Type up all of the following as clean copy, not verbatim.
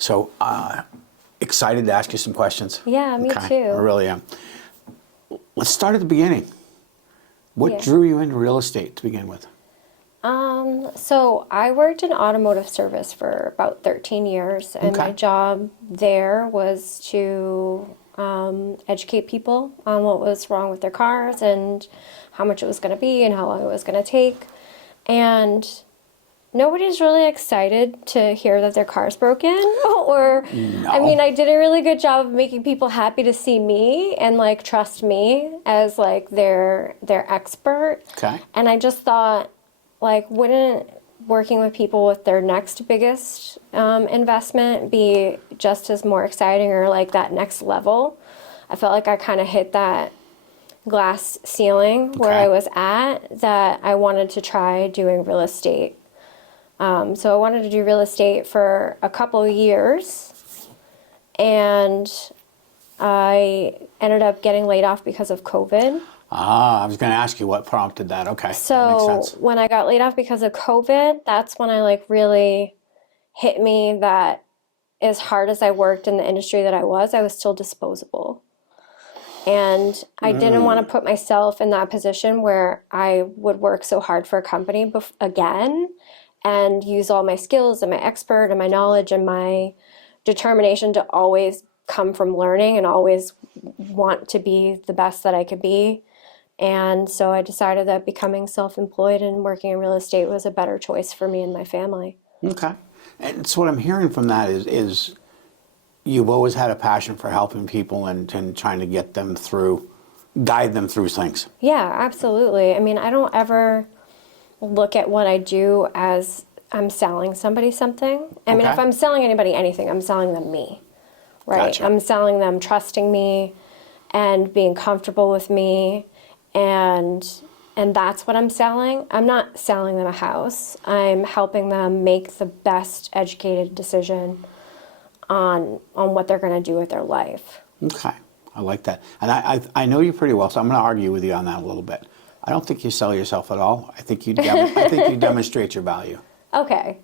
So excited to ask you some questions. Yeah, me Okay, too. I really am. Let's start at the beginning. What Yeah. drew you into real estate to begin with? So I worked in automotive service for about 13 years, and Okay. my job there was to educate people on what was wrong with their cars and how much it was going to be and how long it was going to take. And nobody's really excited to hear that their car's broken or No. I mean, I did a really good job of making people happy to see me and like trust me as like their expert. Okay. And I just thought, like, wouldn't working with people with their next biggest investment be just as more exciting or like that next level? I felt like I kind of hit that glass ceiling where Okay. I was at, that I wanted to try doing real estate. So I wanted to do real estate for a couple of years, and I ended up getting laid off because of COVID. I was going to ask you what prompted that. Okay, that makes So sense. when I got laid off because of COVID, that's when I like really hit me that as hard as I worked in the industry that I was still disposable. And I didn't want to put myself in that position where I would work so hard for a company again and use all my skills and my expert and my knowledge and my determination to always come from learning and always want to be the best that I could be. And so I decided that becoming self-employed and working in real estate was a better choice for me and my family. Okay. And so what I'm hearing from that is you've always had a passion for helping people and trying to get them through, guide them through things. Yeah, absolutely. I mean, I don't ever look at what I do as I'm selling somebody something. I mean, Okay. if I'm selling anybody anything, I'm selling them me, right? Gotcha. I'm selling them trusting me and being comfortable with me, and that's what I'm selling. I'm not selling them a house. I'm helping them make the best educated decision on what they're going to do with their life. Okay. I like that. And I know you pretty well, so I'm going to argue with you on that a little bit. I don't think you sell yourself at all. I think you demonstrate your value. Okay.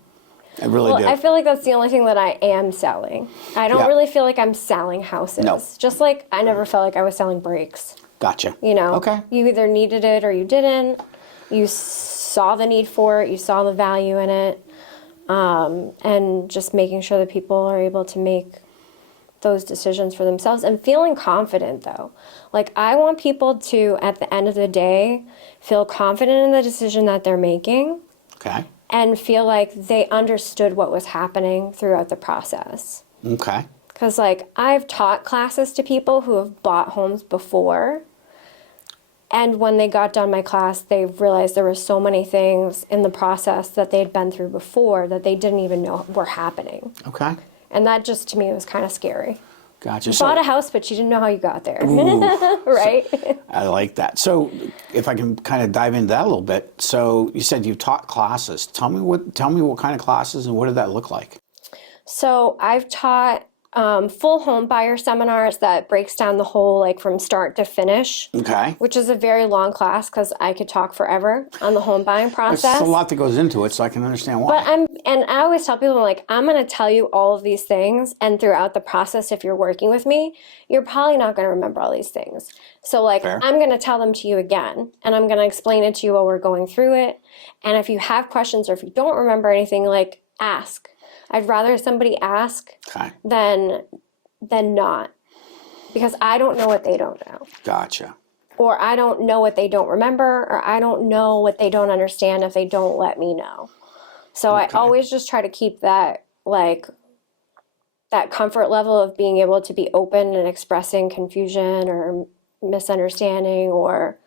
I really Well, do. I feel like that's the only thing that I am selling. I don't Yeah. really feel like I'm selling houses. No. Just like I never felt like I was selling brakes. Gotcha. You know, Okay. you either needed it or you didn't. You saw the need for it. You saw the value in it. And just making sure that people are able to make those decisions for themselves and feeling confident, though. Like, I want people to, at the end of the day, feel confident in the decision that they're making Okay. and feel like they understood what was happening throughout the process. Okay. Because, like, I've taught classes to people who have bought homes before, and when they got done my class, they realized there were so many things in the process that they'd been through before that they didn't even know were happening. Okay. And that just, to me, was kind of scary. Gotcha. You bought a house, but you didn't know how you got there. Right? I like that. So if I can kind of dive into that a little bit. So you said you've taught classes. Tell me what kind of classes and what did that look like? So I've taught full home buyer seminars that breaks down the whole, like, from start to finish. Okay. Which is a very long class because I could talk forever on the home buying process. There's a lot that goes into it, so I can understand why. And I always tell people, like, I'm going to tell you all of these things, and throughout the process, if you're working with me, you're probably not going to remember all these things. So, like, Fair. I'm going to tell them to you again, and I'm going to explain it to you while we're going through it. And if you have questions or if you don't remember anything, like, ask. I'd rather somebody ask Okay. than not, because I don't know what they don't know. Gotcha. Or I don't know what they don't remember, or I don't know what they don't understand if they don't let me know. So Okay. I always just try to keep that, like, that comfort level of being able to be open and expressing confusion or misunderstanding or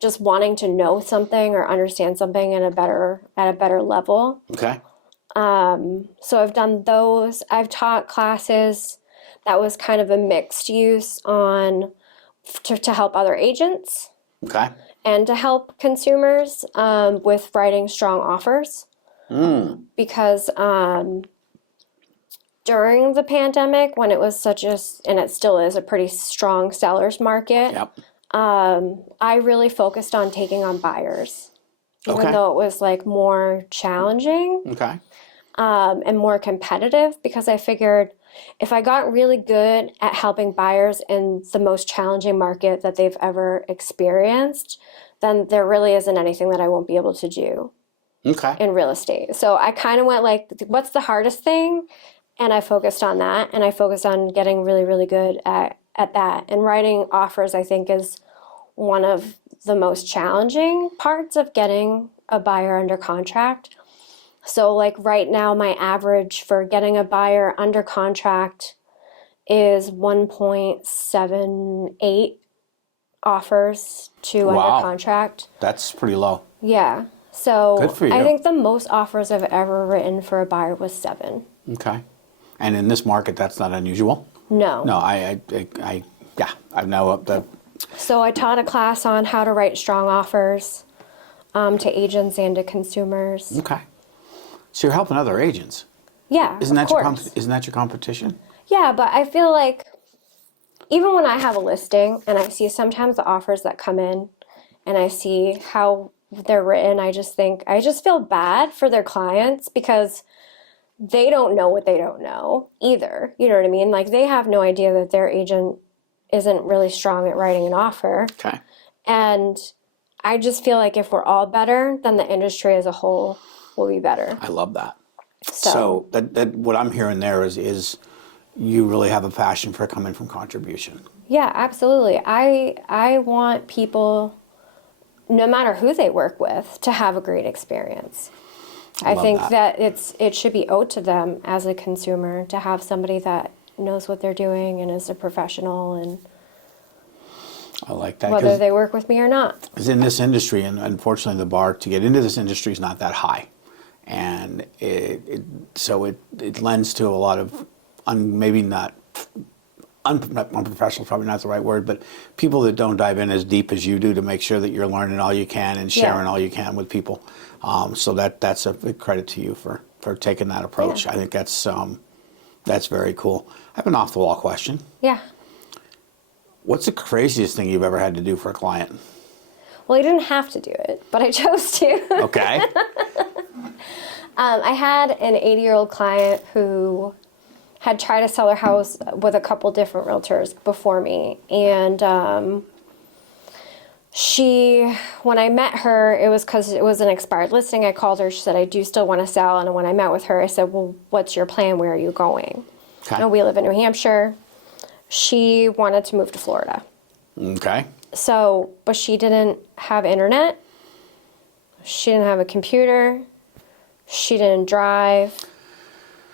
just wanting to know something or understand something at a better level. Okay. So I've done those. I've taught classes that was kind of a mixed use on to help other agents Okay. and to help consumers with writing strong offers. Because during the pandemic, when it was and it still is a pretty strong seller's market, Yep. I really focused on taking on buyers, even Okay. though it was, like, more challenging. Okay. and more competitive, because I figured if I got really good at helping buyers in the most challenging market that they've ever experienced, then there really isn't anything that I won't be able to do Okay. in real estate. So I kind of went like, what's the hardest thing? And I focused on that, and I focused on getting really, really good at that. And writing offers, I think, is one of the most challenging parts of getting a buyer under contract. So like right now, my average for getting a buyer under contract is 1.78 offers to Wow. under contract. That's pretty low. Yeah. So Good for you. I think the most offers I've ever written for a buyer was 7. Okay. And in this market, that's not unusual? No. No, I know the. So I taught a class on how to write strong offers to agents and to consumers. Okay. So you're helping other agents. Yeah, Isn't of that course. isn't that your competition? Yeah, but I feel like even when I have a listing and I see sometimes the offers that come in and I see how they're written, I just feel bad for their clients, because they don't know what they don't know either. You know what I mean? Like, they have no idea that their agent isn't really strong at writing an offer. Okay. And I just feel like if we're all better, then the industry as a whole will be better. I love that. So that what I'm hearing there is you really have a passion for coming from contribution. yeah, absolutely. I want people, no matter who they work with, to have a great experience. I love think that. it should be owed to them as a consumer to have somebody that knows what they're doing and is a professional, and I like that. whether they work with me or not. Because in this industry, and unfortunately the bar to get into this industry is not that high. And it lends to a lot of, maybe not, unprofessional, probably not the right word, but people that don't dive in as deep as you do to make sure that you're learning all you can and sharing all you can with people. So that's a big credit to you for taking that approach. Yeah. I think that's very cool. I have an off-the-wall question. Yeah. What's the craziest thing you've ever had to do for a client? Well, I didn't have to do it, but I chose to. Okay. I had an 80-year-old client who had tried to sell her house with a couple different realtors before me. And when I met her, it was because it was an expired listing. I called her. She said, I do still want to sell. And when I met with her, I said, well, what's your plan? Where are you going? Okay. And we live in New Hampshire. She wanted to move to Florida. Okay. So, but she didn't have internet. She didn't have a computer. She didn't drive.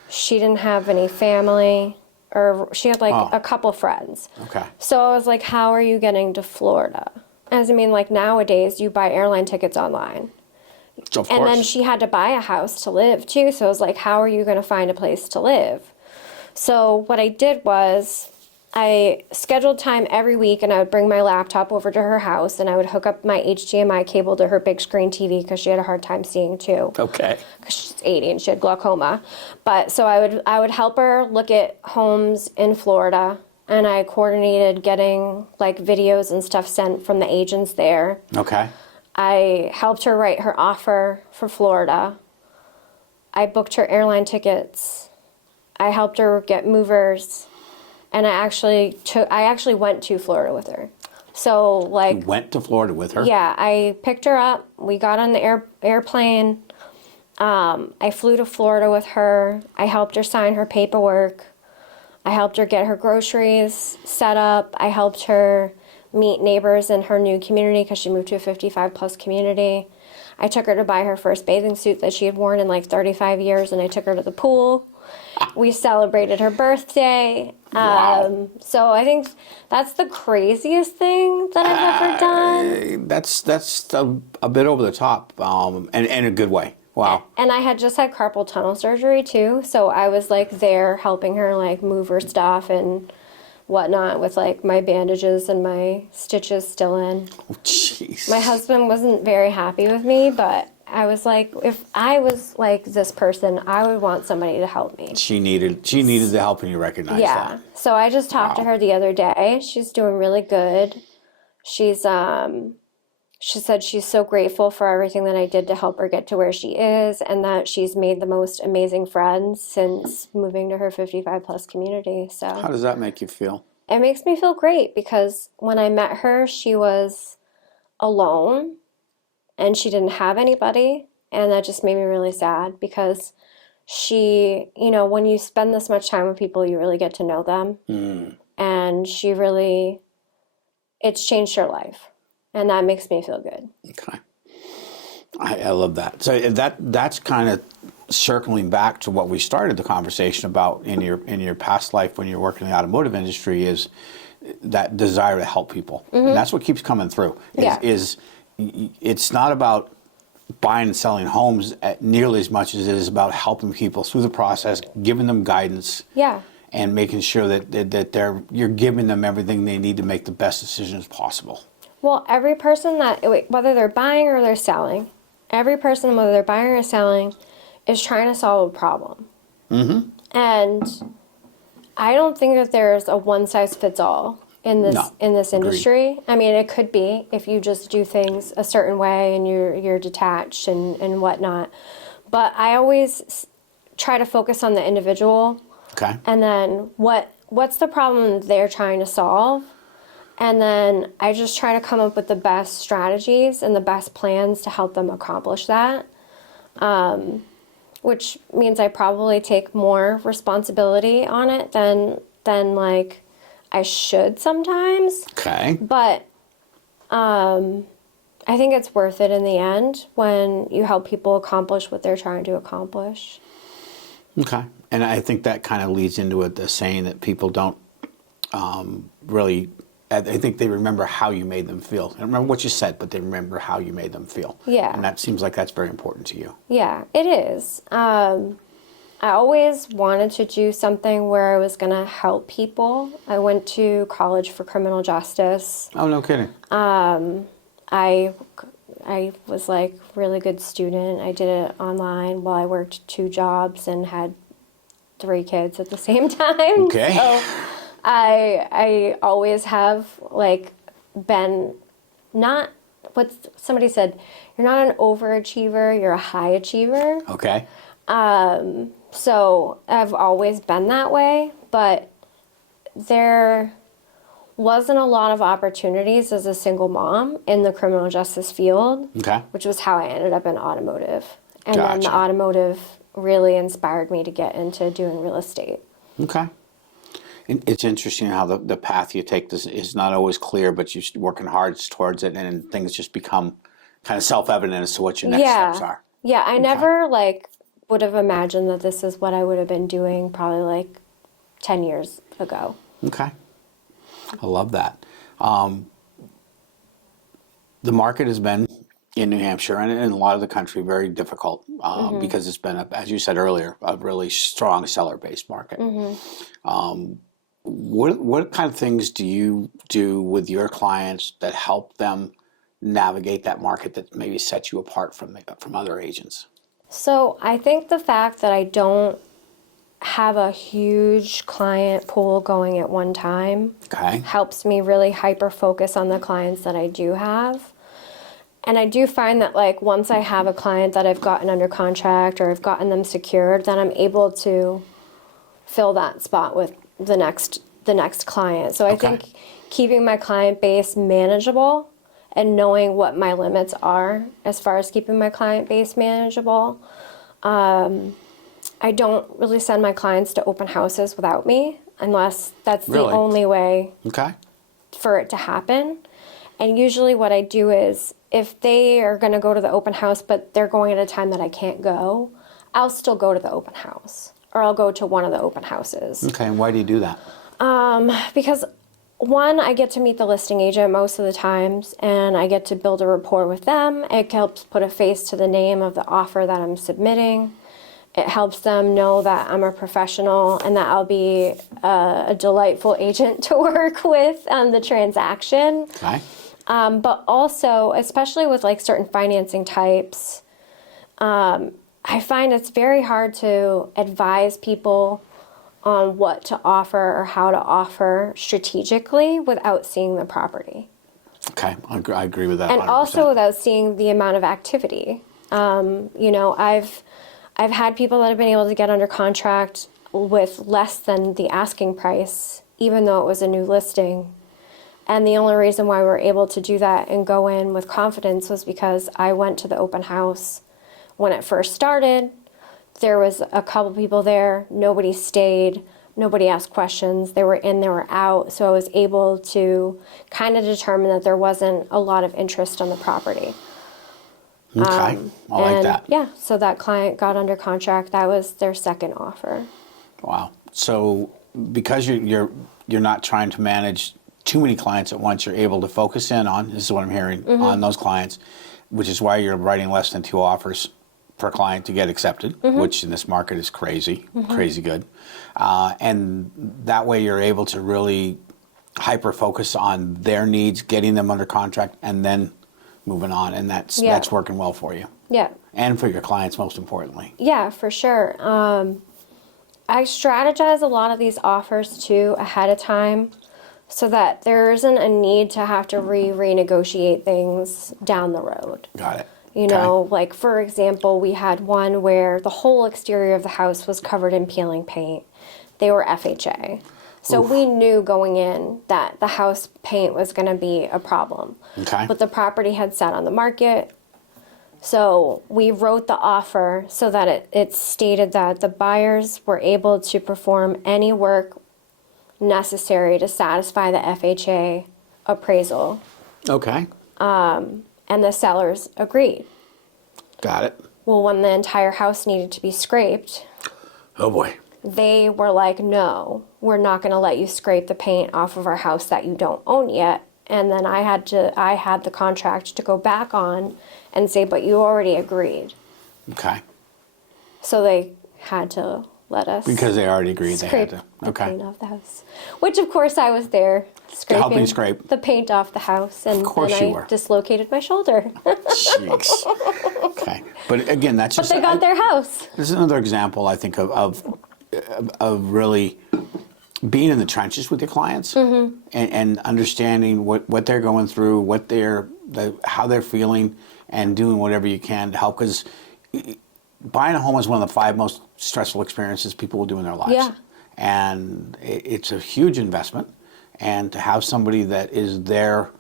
She didn't have any family, or she had like a couple friends. Okay. So I was like, how are you getting to Florida? As I mean, like nowadays you buy airline tickets online. Of And then course. she had to buy a house to live too. So I was like, how are you going to find a place to live? So what I did was I scheduled time every week, and I would bring my laptop over to her house, and I would hook up my HDMI cable to her big screen TV, because she had a hard time seeing too. Okay. Because she's 80 and she had glaucoma. But so I would help her look at homes in Florida, and I coordinated getting like videos and stuff sent from the agents there. Okay. I helped her write her offer for Florida. I booked her airline tickets. I helped her get movers. And I actually went to Florida with her. So like, You went to Florida with her? yeah, I picked her up. We got on the airplane. I flew to Florida with her. I helped her sign her paperwork. I helped her get her groceries set up. I helped her meet neighbors in her new community, because she moved to a 55 plus community. I took her to buy her first bathing suit that she had worn in like 35 years, and I took her to the pool. We celebrated her birthday. Wow. So I think that's the craziest thing that I've ever done. That's a bit over the top, and in a good way. Wow. And I had just had carpal tunnel surgery too, so I was like there helping her like move her stuff and whatnot, with like my bandages and my stitches still in. Oh, jeez. My husband wasn't very happy with me, but I was like, if I was like this person, I would want somebody to help me. She needed the help, and you recognize Yeah. that. So I just talked to her the other day. She's doing really good. She's she said she's so grateful for everything that I did to help her get to where she is, and that she's made the most amazing friends since moving to her 55 plus community. How So does that make you feel? it makes me feel great because when I met her, she was alone and she didn't have anybody. And that just made me really sad because she, when you spend this much time with people, you really get to know them. And it's changed her life. And that makes me feel good. Okay. I love that. So that's kind of circling back to what we started the conversation about in your past life when you're working in the automotive industry, is that desire to help people. And that's what keeps coming through. It's not about buying and selling homes nearly as much as it is about helping people through the process, giving them guidance. Yeah. And making sure that you're giving them everything they need to make the best decisions possible. Well, every person whether they're buying or they're selling, every person, whether they're buying or selling, is trying to solve a problem. And I don't think that there's a one size fits all in this industry. I mean, it could be if you just do things a certain way and you're detached and whatnot. But I always try to focus on the individual. Okay. And then what's the problem they're trying to solve? And then I just try to come up with the best strategies and the best plans to help them accomplish that. Which means I probably take more responsibility on it than like I should sometimes. Okay. But I think it's worth it in the end when you help people accomplish what they're trying to accomplish. Okay. And I think that kind of leads into the saying that people don't really, I think they remember how you made them feel. I don't remember what you said, but they remember how you made them feel. Yeah. And that seems like that's very important to you. Yeah, it is. I always wanted to do something where I was going to help people. I went to college for criminal justice. Oh, no kidding. I was like really good student. I did it online while I worked 2 jobs and had 3 kids at the same time. Okay. So I always have like been not what somebody said, you're not an overachiever, you're a high achiever. Okay. So I've always been that way, but there wasn't a lot of opportunities as a single mom in the criminal justice field, Okay. which was how I ended up in automotive. And then the Gotcha. automotive really inspired me to get into doing real estate. Okay. And it's interesting how the path you take is not always clear, but you're working hard towards it, and things just become kind of self-evident as to what your next steps are. Yeah, I never would have imagined that this is what I would have been doing probably 10 years ago. Okay. I love that. The market has been in New Hampshire and in a lot of the country very difficult because it's been, as you said earlier, a really strong seller-based market. What kind of things do you do with your clients that help them navigate that market that maybe sets you apart from other agents? So I think the fact that I don't have a huge client pool going at one time helps me really hyper focus on the clients that I do have. And I do find that once I have a client that I've gotten under contract or I've gotten them secured, then I'm able to fill that spot with the next client. So I think keeping my client base manageable and knowing what my limits are as far as keeping my client base manageable. I don't really send my clients to open houses without me unless that's the only way for it to happen. And usually what I do is if they are going to go to the open house but they're going at a time that I can't go, I'll still go to the open house or I'll go to one of the open houses. Okay, and why do you do that? Because one, I get to meet the listing agent most of the times and I get to build a rapport with them. It helps put a face to the name of the offer that I'm submitting. It helps them know that I'm a professional and that I'll be a delightful agent to work with on the transaction. Okay. But also, especially with certain financing types, I find it's very hard to advise people on what to offer or how to offer strategically without seeing the property. Okay, I agree with that. And 100%. also without seeing the amount of activity. I've had people that have been able to get under contract with less than the asking price, even though it was a new listing. And the only reason why we were able to do that and go in with confidence was because I went to the open house when it first started. There was a couple people there. Nobody stayed. Nobody asked questions. They were in, they were out. So I was able to kind of determine that there wasn't a lot of interest on the property. Okay, I like that. Yeah, so that client got under contract. That was their second offer. Wow. So because you're not trying to manage too many clients at once, you're able to focus in on, this is what I'm hearing, on those clients, which is why you're writing less than 2 offers per client to get accepted, which in this market is crazy, crazy good. And that way you're able to really hyper focus on their needs, getting them under contract, and then moving on. And that's working well for you. Yeah. And for your clients, most importantly. Yeah, for sure. I strategize a lot of these offers too ahead of time so that there isn't a need to have to renegotiate things down the road. Got it. You know, like for example, we had one where the whole exterior of the house was covered in peeling paint. They were FHA. So we knew going in that the house paint was going to be a problem. Okay. But the property had sat on the market. So we wrote the offer so that it stated that the buyers were able to perform any work necessary to satisfy the FHA appraisal. Okay. And the sellers agreed. Got it. Well, when the entire house needed to be scraped, Oh boy. they were like, no, we're not going to let you scrape the paint off of our house that you don't own yet. And then I had the contract to go back on and say, but you already agreed. Okay. So they had to let us Because they already agreed they had scrape to. the Okay. paint off the house. Which, of course, I was there scraping helping scrape. the paint off the house. And course then you I were. dislocated my shoulder. Jeez. Okay. But again, that's But just they got their house. this is another example, I think, of really being in the trenches with your clients and understanding what they're going through, how they're feeling, and doing whatever you can to help. Because buying a home is one of the 5 most stressful experiences people will do in their lives. Yeah. And it's a huge investment. And to have somebody that is there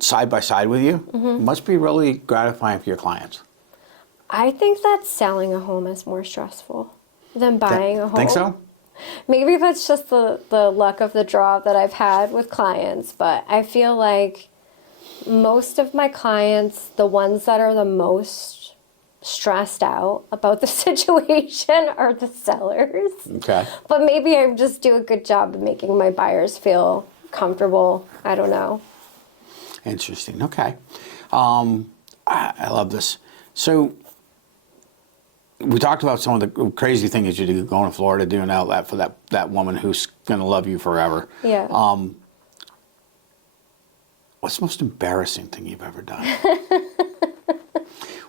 side by side with you must be really gratifying for your clients. I think that selling a home is more stressful than buying a home. Think so? Maybe that's just the luck of the draw that I've had with clients, but I feel like most of my clients, the ones that are the most stressed out about the situation, are the sellers. Okay. But maybe I just do a good job of making my buyers feel comfortable. I don't know. Interesting. Okay. I love this. So we talked about some of the crazy things you do going to Florida, doing all that for that woman who's going to love you forever. Yeah. What's the most embarrassing thing you've ever done?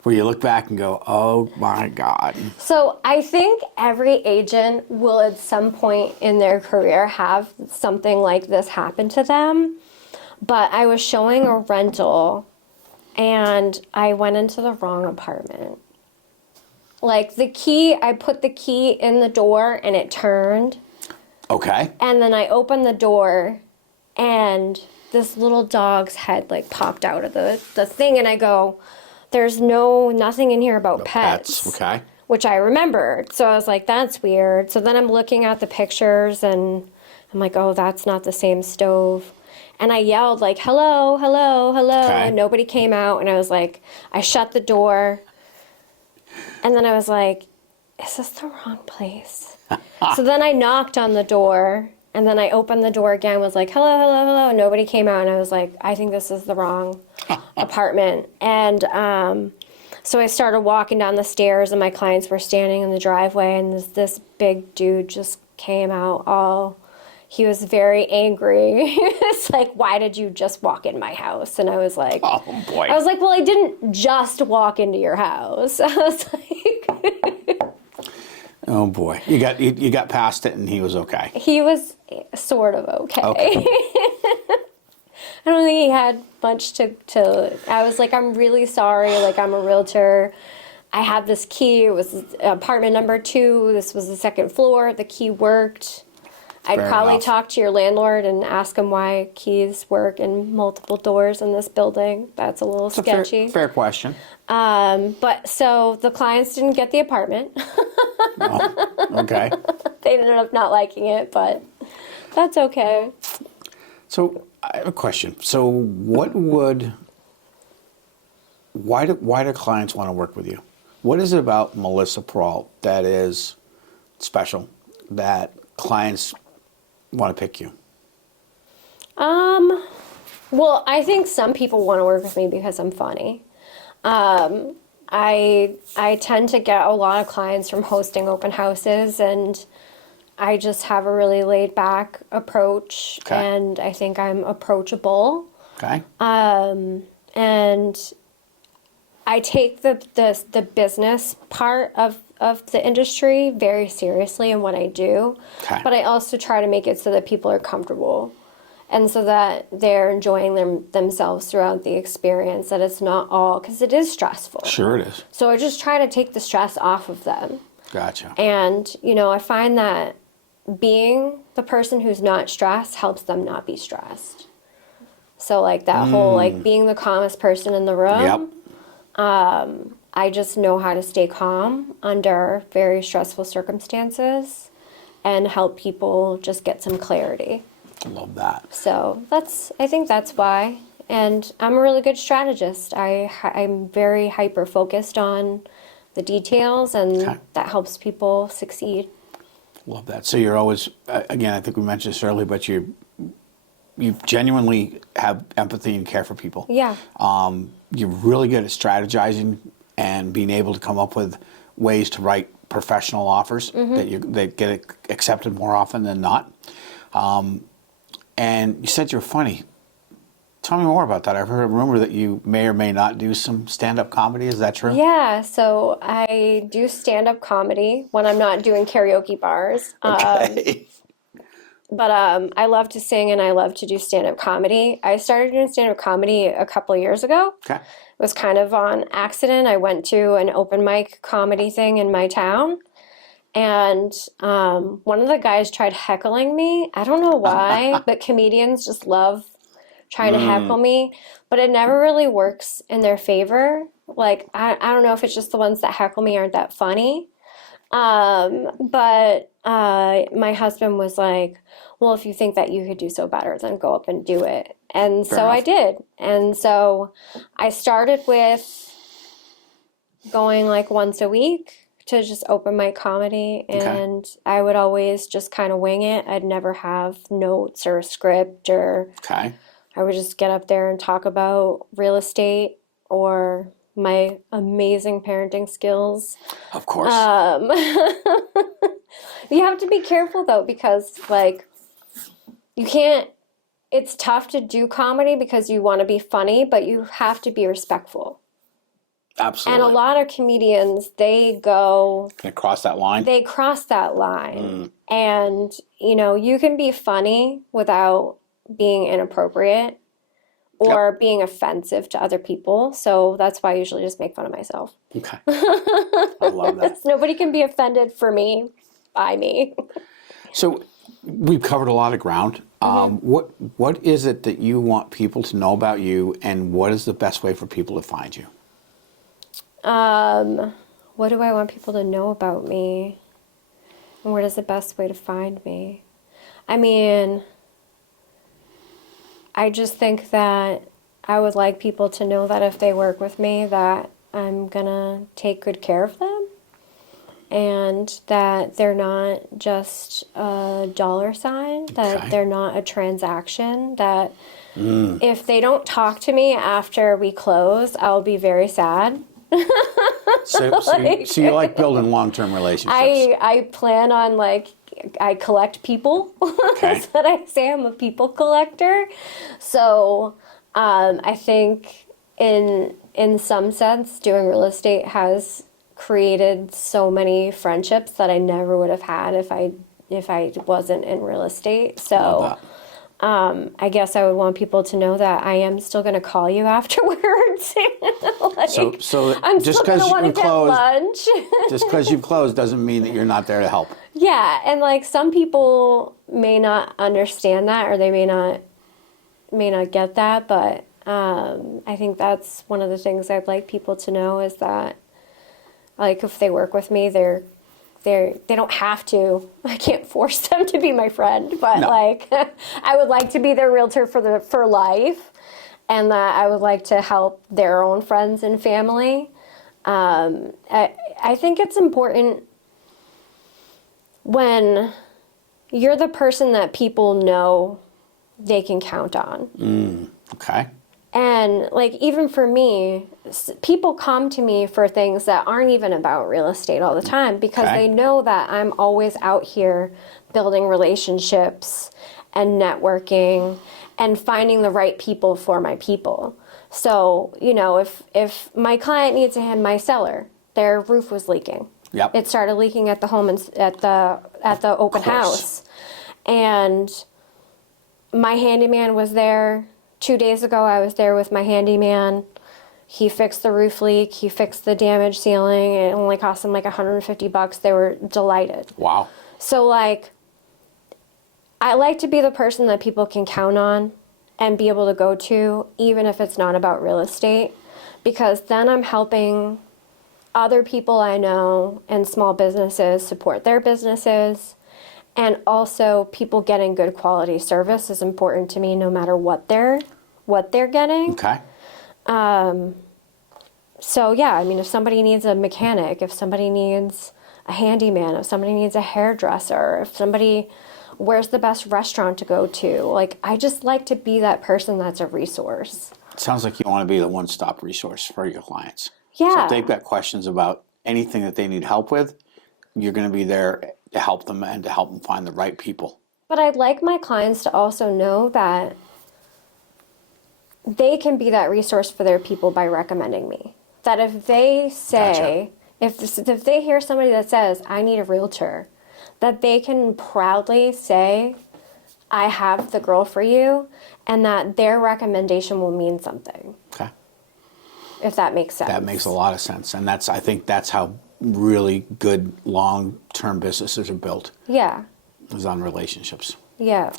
Where you look back and go, oh my God. So I think every agent will at some point in their career have something like this happen to them. But I was showing a rental and I went into the wrong apartment. Like I put the key in the door and it turned. Okay. And then I opened the door and this little dog's head like popped out of the thing. And I go, there's nothing in here about pets. Okay. Which I remembered. So I was like, that's weird. So then I'm looking at the pictures and I'm like, oh, that's not the same stove. And I yelled like, hello, hello, hello. Okay. And nobody came out. And I was like, I shut the door. And then I was like, is this the wrong place? So then I knocked on the door. And then I opened the door again, was like, hello, hello, hello. And nobody came out. And I was like, I think this is the wrong apartment. And so I started walking down the stairs and my clients were standing in the driveway. And this big dude just came out he was very angry. It's like, why did you just walk in my house? And I was like, Oh boy. I was like, well, I didn't just walk into your house. I was like, Oh boy. You got past it and he was okay. he was sort of okay. Okay. don't think he had much to. I was like, I'm really sorry. Like, I'm a realtor. I had this key. It was apartment number 2. This was the second floor. The key worked. I'd Fair probably enough. talk to your landlord and ask him why keys work in multiple doors in this building. That's a little It's a sketchy. fair question. But so the clients didn't get the apartment. Oh, okay. They ended up not liking it, but that's okay. So I have a question. So why do clients want to work with you? What is it about Melissa Perrault that is special that clients want to pick you? Well, I think some people want to work with me because I'm funny. I tend to get a lot of clients from hosting open houses, and I just have a really laid back approach, Okay. and I think I'm approachable. Okay. And I take the business part of the industry very seriously in what I do. Okay. But I also try to make it so that people are comfortable and so that they're enjoying themselves throughout the experience, that it's not all, because it is stressful. Sure it is. So I just try to take the stress off of them. Gotcha. And, I find that being the person who's not stressed helps them not be stressed. So like that whole like being the calmest person in the room. Yep. I just know how to stay calm under very stressful circumstances and help people just get some clarity. Love that. So I think that's why. And I'm a really good strategist. I'm very hyper focused on the details, and Okay. that helps people succeed. Love that. So you're always, again, I think we mentioned this earlier, but you genuinely have empathy and care for people. Yeah. You're really good at strategizing and being able to come up with ways to write professional offers that get accepted more often than not. And you said you're funny. Tell me more about that. I've heard a rumor that you may or may not do some stand-up comedy. Is that true? Yeah, so I do stand-up comedy when I'm not doing karaoke bars. Okay. But I love to sing and I love to do stand-up comedy. I started doing stand-up comedy a couple of years ago. Okay. It was kind of on accident. I went to an open mic comedy thing in my town, and one of the guys tried heckling me. I don't know why, but comedians just love trying to heckle me, but it never really works in their favor. Like, I don't know if it's just the ones that heckle me aren't that funny. But my husband was like, well, if you think that you could do so better, then go up and do it. And Fair so I enough. did. And so I started with going like once a week to just open mic comedy. And I would always just kind of wing it. I'd never have notes or a script, or Okay. I would just get up there and talk about real estate or my amazing parenting skills. Of course. You have to be careful though, because like you can't, it's tough to do comedy because you want to be funny, but you have to be respectful. Absolutely. And a lot of comedians, Can I cross that line? they cross that line. And, you can be funny without being inappropriate or being offensive to other people. So that's why I usually just make fun of myself. Okay. I love that. Nobody can be offended for me by me. So we've covered a lot of ground. What is it that you want people to know about you, and what is the best way for people to find you? What do I want people to know about me? And what is the best way to find me? I mean, I just think that I would like people to know that if they work with me, that I'm gonna take good care of them, and that they're not just a dollar sign, that Okay. they're not a transaction, that if they don't talk to me after we close, I'll be very sad. So you like building long-term relationships. I plan on I collect people. Okay. That's what I say. I'm a people collector. So I think in some sense, doing real estate has created so many friendships that I never would have had if I wasn't in real estate. Love So I guess I would want people to know that I am still going to call you afterwards. Like, So I'm just still going to because want to you get closed, lunch. just because you've closed doesn't mean that you're not there to help. Yeah, and like some people may not understand that, or they may not get that, but I think that's one of the things I'd like people to know is that, like, if they work with me, they don't have to. I can't force them to be my friend, but No. like, I would like to be their realtor for life, and that I would like to help their own friends and family. I think it's important when you're the person that people know they can count on. Okay. And like, even for me, people come to me for things that aren't even about real estate all the time because Okay. they know that I'm always out here building relationships and networking and finding the right people for my people. So, you know, if my client needs to hand my seller, their roof was leaking. Yep. It started leaking at the home and at the open house. And my handyman was there. 2 days ago, I was there with my handyman. He fixed the roof leak. He fixed the damaged ceiling. It only cost them like $150. They were delighted. Wow. So, like, I like to be the person that people can count on and be able to go to, even if it's not about real estate, because then I'm helping other people I know and small businesses support their businesses. And also, people getting good quality service is important to me, no matter what they're getting. Okay. So yeah, I mean, if somebody needs a mechanic, if somebody needs a handyman, if somebody needs a hairdresser, if somebody, where's the best restaurant to go to? Like, I just like to be that person that's a resource. It sounds like you want to be the one-stop resource for your clients. Yeah. So if they've got questions about anything that they need help with, you're going to be there to help them and to help them find the right people. But I'd like my clients to also know that they can be that resource for their people by recommending me. That if they say, if they hear somebody that says, I need a realtor, that they can proudly say, I have the girl for you, and that their recommendation will mean something. Okay. If that makes sense. That makes a lot of sense. And I think that's how really good long-term businesses are built, Yeah. is on relationships. Yeah.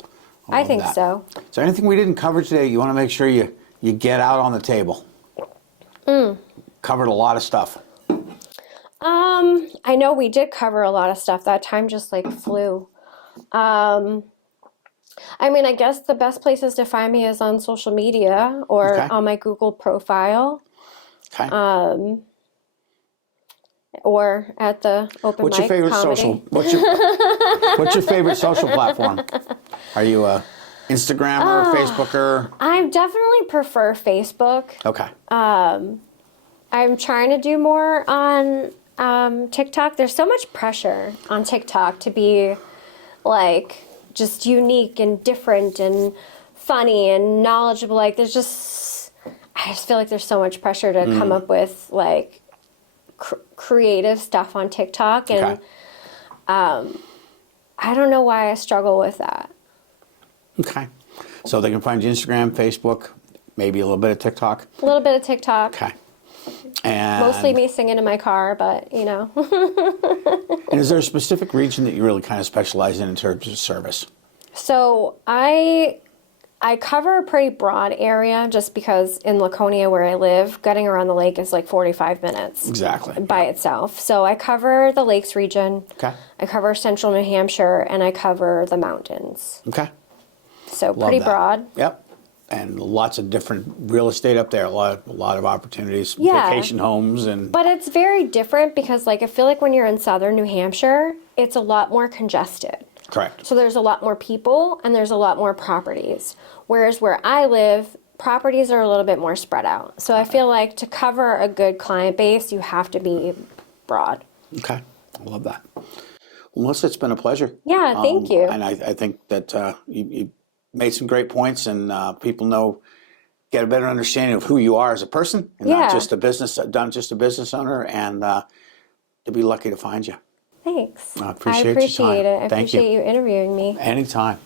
I think that. so. Is there anything we didn't cover today you want to make sure you get out on the table? Covered a lot of stuff. I know we did cover a lot of stuff. That time just like flew. I mean, I guess the best places to find me is on social media or Okay. on my Google profile. Okay. Or at the open What's your mic favorite comedy. social? What's your favorite social platform? Are you a Instagrammer, Facebooker? I definitely prefer Facebook. Okay. I'm trying to do more on TikTok. There's so much pressure on TikTok to be like just unique and different and funny and knowledgeable. Like I just feel like there's so much pressure to come up with like creative stuff on TikTok, and Okay. I don't know why I struggle with that. Okay. So they can find you Instagram, Facebook, maybe a little bit of TikTok. A little bit of TikTok. Okay. And Mostly me singing in my car, but you know. And is there a specific region that you really kind of specialize in terms of service? So I cover a pretty broad area just because in Laconia where I live, getting around the lake is like 45 minutes. Exactly. By itself. So I cover the Lakes region. Okay. I cover central New Hampshire, and I cover the mountains. Okay. So Love pretty that. broad. Yep. And lots of different real estate up there. A lot of opportunities. Yeah. Vacation homes and. But it's very different because like I feel like when you're in southern New Hampshire, it's a lot more congested. Correct. So there's a lot more people and there's a lot more properties. Whereas where I live, properties are a little bit more spread out. So I feel like to cover a good client base, you have to be broad. Okay. I love that. Well, Melissa, it's been a pleasure. Yeah, thank you. And I think that you made some great points, and people get a better understanding of who you are as a person, and Yeah. not just a business owner, and to be lucky to find you. Thanks. I appreciate your it. time. I Thank you. appreciate you interviewing me. Anytime.